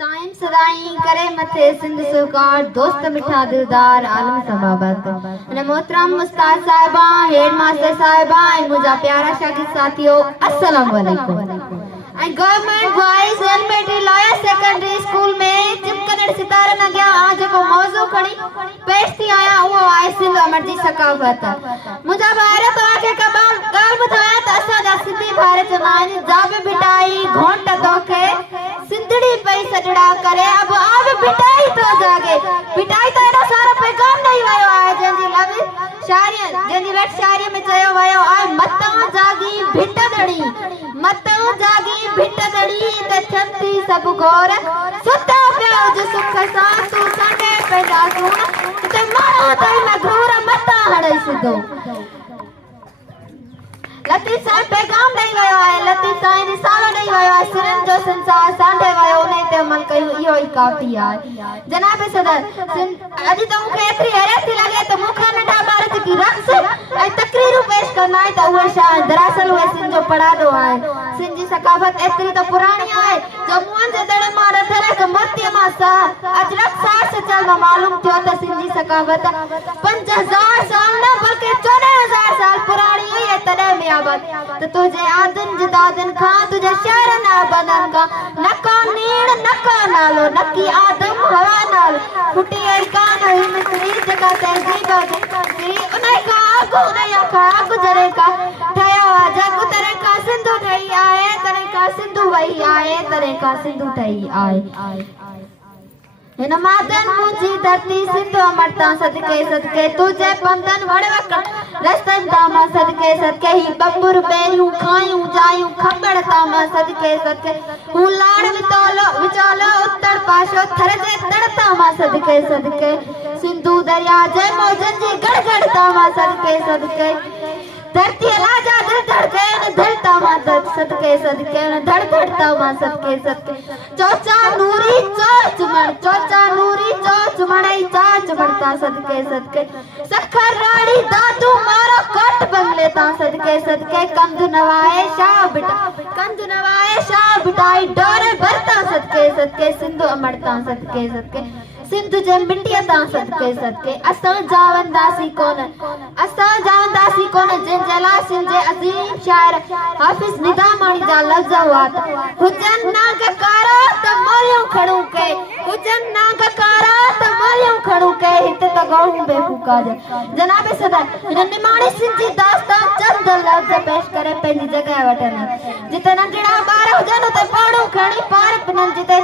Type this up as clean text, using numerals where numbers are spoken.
टाइम सदाई करे मथे सिंध सरकार दोस्त मिठा दिलदार आलम सबाबत ने मोहतरम उस्ताद साहिबा हेड मास्टर साहिबा मुझा प्यारा शागिर्द साथियों अस्सलाम वालेकुम। Government boys elementary lower secondary school में चिपकनड़ सितारे न गया आज को मौजू खड़ी पेश थी आया वो आए सिंध अमर जी सकाफत मुझा भारत वाके कबाल गाल बताया त असा जा सिंधी भारत मान जाब बिटाई घोंट दोखे सिंधड़ी पई सजड़ा करे अब बिटाई तो जागे बिटाई तो एना सारा पैगाम नहीं वयो आए जंजी लव शायरी जंजी लट शायरी में चयो वयो आए मता जागी भिटदड़ी मता जागी भिटदड़ी त छंती सब गोर सुता पियो जो सुख सा तू संडे पैदा सुन ते मारो तई में घूर मता हड़े सिधो लतीफ साहब पैगाम नहीं वयो है लतीफ साहब रिसालो नहीं वयो है सिरन जो संसार सांडे वयो उन्हें ते अमल कयो इहो ही काफी है जनाब सदर अजी तो मुखे एतरी हैरत थी लगे तो मुखा नंढा भारत की रक्स ऐ तकरीर पेश करना है तो वो शायद दरअसल हुए सिंध जो पढ़ा दो है सिंध जी सकाफत एतरी तो पुरानी है जो मुन जे दड़ मार थले के मर्ती मा सा अजरक 60 से चल मालूम थियो तो सिंध जी सकाफत 5000 साल न बल्कि 14000 साल पुरानी है तने में तो तुझे आदन जदादन खा तुझे शहर ना बदन का नका नीड़ नका नालो नकी आदम हवा नाल फुटी कान हुई मिसरी जगह तहजीब की उन्हें का आगो उन्हें का आगो जरे का ठया जग तेरे का सिंधु ठई आए तेरे का सिंधु वही आए तेरे का सिंधु ठई आए हिन मादन मुझी धरती सिंधु अमरता सदके सदके तुझे बंधन वड़वक रस्तन दामा सदके सदके ही बब्बुर बेरू खायूं जायूं खबड़ तामा सदके सदके हूं लाड़ विचालो उत्तर पाशो थरजे तड़तामा सदके सदके सिंधु दरिया जय मौजन जी गड़गड़ तामा सदके सदके धरती लाजा दिल धड़के न धड़ता मा सदके सदके न धड़धड़ता मा सदके सदके चोचा नूरी चोचा नूरी चोच मड़ई चाच बढ़ता सदके सदके सखर राड़ी दादू मारो कोट बंगले ता सदके सदके कंद नवाए शाह बिटाई डोरे भरता सदके सदके सिंधु अमरता सदके सदके सिंधु जे मिट्टी ता सदके सदके असा जावंदासी कोन जिन जला सिंध जे अजीम शायर हाफिज निजामानी जा लफ्ज हुआ हुजन नाग कारा त मोलियों खड़ू के हुजन नाग कारा त मोलियों खड़ू के हित त गऊ बेफुका जे जनाब सदर निमाणी सिंध जी दास्तान चंद लफ्ज पेश करे पेनी जगह वठन जिते नंढड़ा बार हुजन त पाड़ू खणी पार पनन जिते